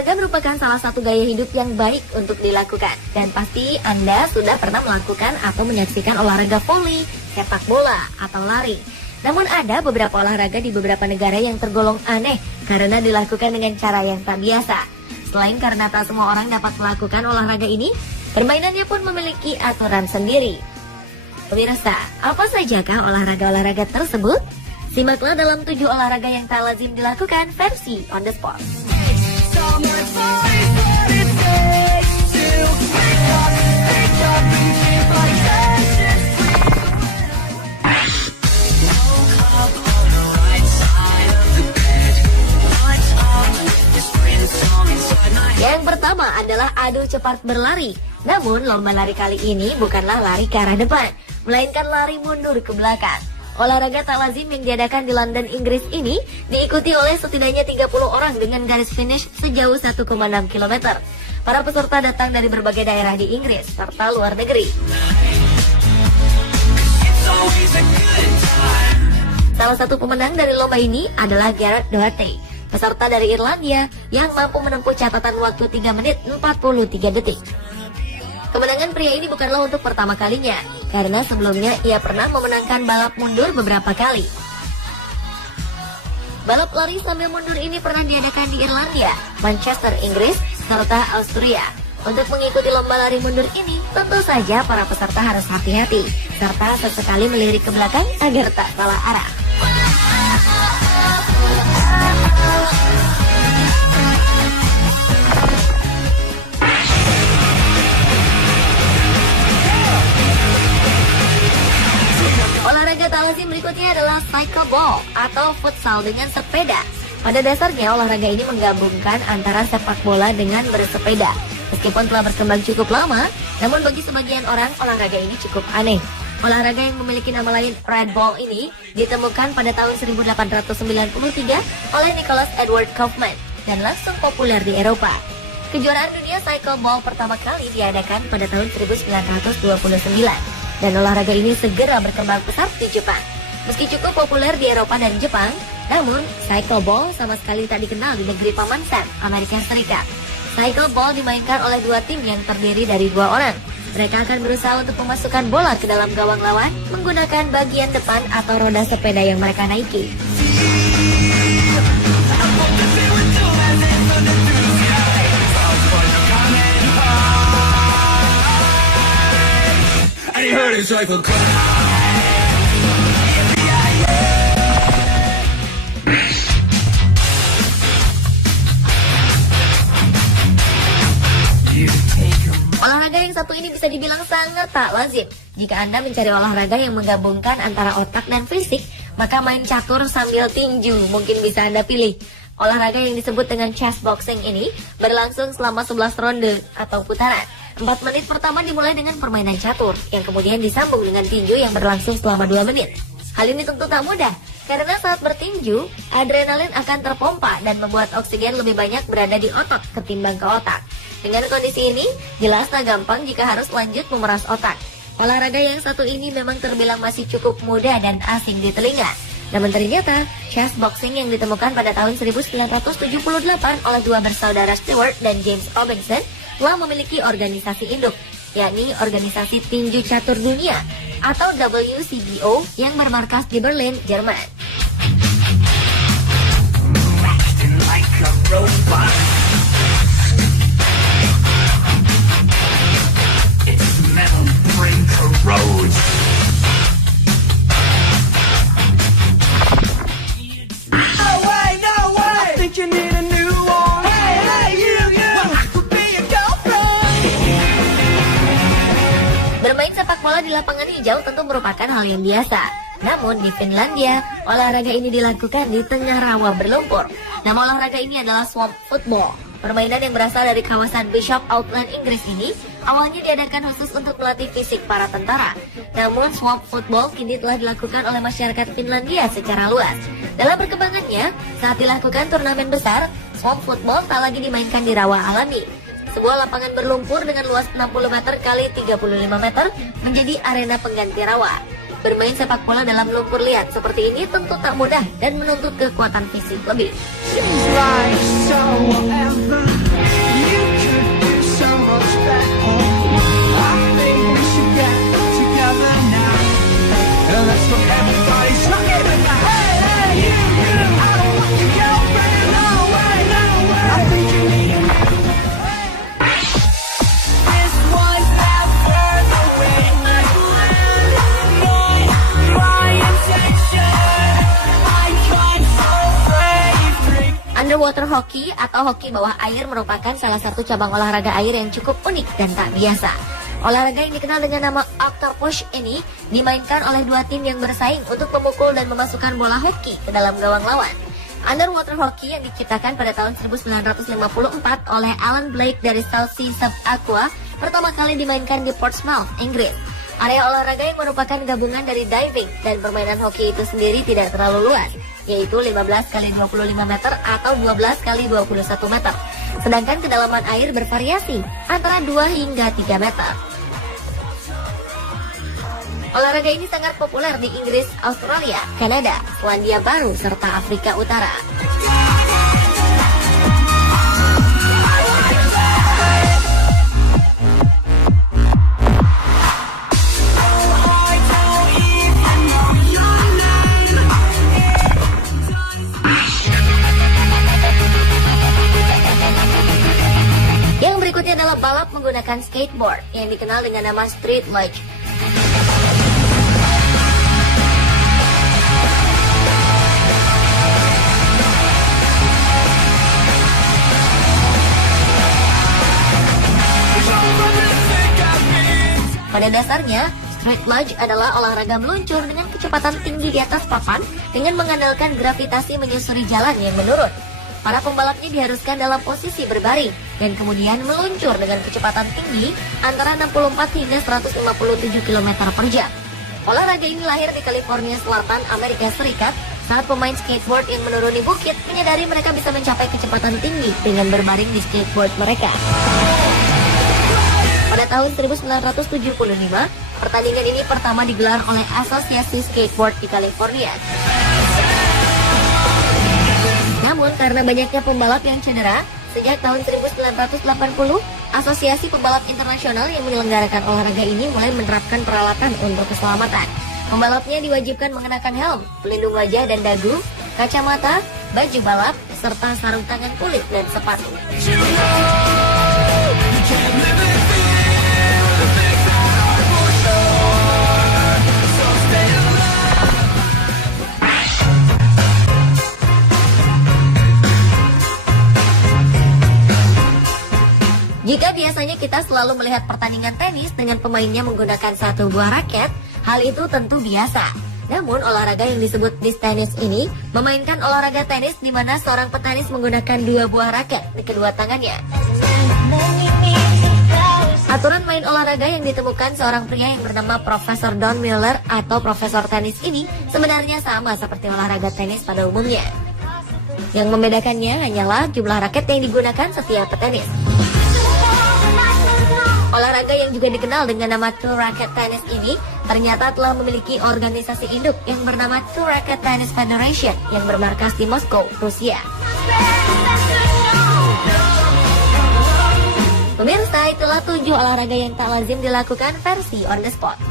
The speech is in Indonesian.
Olahraga merupakan salah satu gaya hidup yang baik untuk dilakukan. Dan pasti Anda sudah pernah melakukan atau menyaksikan olahraga voli, sepak bola, atau lari. Namun ada beberapa olahraga di beberapa negara yang tergolong aneh karena dilakukan dengan cara yang tak biasa. Selain karena tak semua orang dapat melakukan olahraga ini, permainannya pun memiliki aturan sendiri. Pemirsa, apa sajakah olahraga-olahraga tersebut? Simaklah dalam 7 olahraga yang tak lazim dilakukan versi On The Spot. Yang pertama adalah adu cepat berlari. Namun lomba lari kali ini bukanlah lari ke arah depan, melainkan lari mundur ke belakang. Olahraga tak lazim yang diadakan di London, Inggris ini diikuti oleh setidaknya 30 orang dengan garis finish sejauh 1,6 km. Para peserta datang dari berbagai daerah di Inggris serta luar negeri. Salah satu pemenang dari lomba ini adalah Gareth Doherty, peserta dari Irlandia yang mampu menempuh catatan waktu 3 menit 43 detik. Kemenangan pria ini bukanlah untuk pertama kalinya, karena sebelumnya ia pernah memenangkan balap mundur beberapa kali. Balap lari sambil mundur ini pernah diadakan di Irlandia, Manchester, Inggris, serta Austria. Untuk mengikuti lomba lari mundur ini, tentu saja para peserta harus hati-hati, serta sesekali melirik ke belakang agar tak salah arah. Olahraga tak lazim berikutnya adalah cycle ball atau futsal dengan sepeda. Pada dasarnya olahraga ini menggabungkan antara sepak bola dengan bersepeda. Meskipun telah berkembang cukup lama, namun bagi sebagian orang olahraga ini cukup aneh. Olahraga yang memiliki nama lain red ball ini ditemukan pada tahun 1893 oleh Nicholas Edward Kaufman dan langsung populer di Eropa. Kejuaraan dunia cycle ball pertama kali diadakan pada tahun 1929. Dan olahraga ini segera berkembang pesat di Jepang. Meski cukup populer di Eropa dan Jepang, namun cycle ball sama sekali tak dikenal di negeri Paman Sam, Amerika Serikat. Cycle ball dimainkan oleh 2 tim yang terdiri dari 2 orang. Mereka akan berusaha untuk memasukkan bola ke dalam gawang lawan menggunakan bagian depan atau roda sepeda yang mereka naiki. Olahraga yang satu ini bisa dibilang sangat tak lazim. Jika Anda mencari olahraga yang menggabungkan antara otak dan fisik, maka main catur sambil tinju mungkin bisa Anda pilih. Olahraga yang disebut dengan chess boxing ini berlangsung selama 11 ronde atau putaran. 4 menit pertama dimulai dengan permainan catur, yang kemudian disambung dengan tinju yang berlangsung selama 2 menit. Hal ini tentu tak mudah, karena saat bertinju, adrenalin akan terpompa dan membuat oksigen lebih banyak berada di otot ketimbang ke otak. Dengan kondisi ini, jelas tak gampang jika harus lanjut memeras otak. Olahraga yang satu ini memang terbilang masih cukup mudah dan asing di telinga. Namun ternyata, chess boxing yang ditemukan pada tahun 1978 oleh 2 bersaudara Stewart dan James Robinson telah memiliki organisasi induk, yakni Organisasi Tinju Catur Dunia atau WCBO yang bermarkas di Berlin, Jerman. Bermain sepak bola di lapangan hijau tentu merupakan hal yang biasa. Namun di Finlandia, olahraga ini dilakukan di tengah rawa berlumpur. Nama olahraga ini adalah swamp football. Permainan yang berasal dari kawasan Bishop Auckland, Inggris ini awalnya diadakan khusus untuk melatih fisik para tentara. Namun swamp football kini telah dilakukan oleh masyarakat Finlandia secara luas. Dalam perkembangannya, saat dilakukan turnamen besar, swamp football tak lagi dimainkan di rawa alami. Sebuah lapangan berlumpur dengan luas 60 meter kali 35 meter menjadi arena pengganti rawa. Bermain sepak bola dalam lumpur liat seperti ini tentu tak mudah dan menuntut kekuatan fisik lebih. Underwater hockey atau hoki bawah air merupakan salah satu cabang olahraga air yang cukup unik dan tak biasa. Olahraga yang dikenal dengan nama octopus ini dimainkan oleh dua tim yang bersaing untuk memukul dan memasukkan bola hoki ke dalam gawang lawan. Underwater hockey yang diciptakan pada tahun 1954 oleh Alan Blake dari South Sea Sub Aqua pertama kali dimainkan di Portsmouth, Inggris. Area olahraga yang merupakan gabungan dari diving dan permainan hoki itu sendiri tidak terlalu luas, yaitu 15 x 25 meter atau 12 x 21 meter. Sedangkan kedalaman air bervariasi antara 2 hingga 3 meter. Olahraga ini sangat populer di Inggris, Australia, Kanada, Selandia Baru, serta Afrika Utara. Yang berikutnya adalah balap menggunakan skateboard yang dikenal dengan nama street luge. Pada dasarnya, street luge adalah olahraga meluncur dengan kecepatan tinggi di atas papan dengan mengandalkan gravitasi menyusuri jalan yang menurun. Para pembalapnya diharuskan dalam posisi berbaring dan kemudian meluncur dengan kecepatan tinggi antara 64 hingga 157 km per jam. Olahraga ini lahir di California Selatan, Amerika Serikat saat pemain skateboard yang menuruni bukit menyadari mereka bisa mencapai kecepatan tinggi dengan berbaring di skateboard mereka. Pada tahun 1975, pertandingan ini pertama digelar oleh Asosiasi Skateboard di California. Namun karena banyaknya pembalap yang cedera, sejak tahun 1980, Asosiasi Pembalap Internasional yang menyelenggarakan olahraga ini mulai menerapkan peralatan untuk keselamatan. Pembalapnya diwajibkan mengenakan helm, pelindung wajah dan dagu, kacamata, baju balap, serta sarung tangan kulit dan sepatu. Jika biasanya kita selalu melihat pertandingan tenis dengan pemainnya menggunakan satu buah raket, hal itu tentu biasa. Namun olahraga yang disebut disc tennis ini memainkan olahraga tenis di mana seorang petenis menggunakan dua buah raket di kedua tangannya. Aturan main olahraga yang ditemukan seorang pria yang bernama Profesor Don Miller atau Profesor Tenis ini sebenarnya sama seperti olahraga tenis pada umumnya. Yang membedakannya hanyalah jumlah raket yang digunakan setiap petenis. Olahraga yang juga dikenal dengan nama Two Racket Tennis ini ternyata telah memiliki organisasi induk yang bernama Two Racket Tennis Federation yang bermarkas di Moskow, Rusia. Pemirsa, itulah 7 olahraga yang tak lazim dilakukan versi on the spot.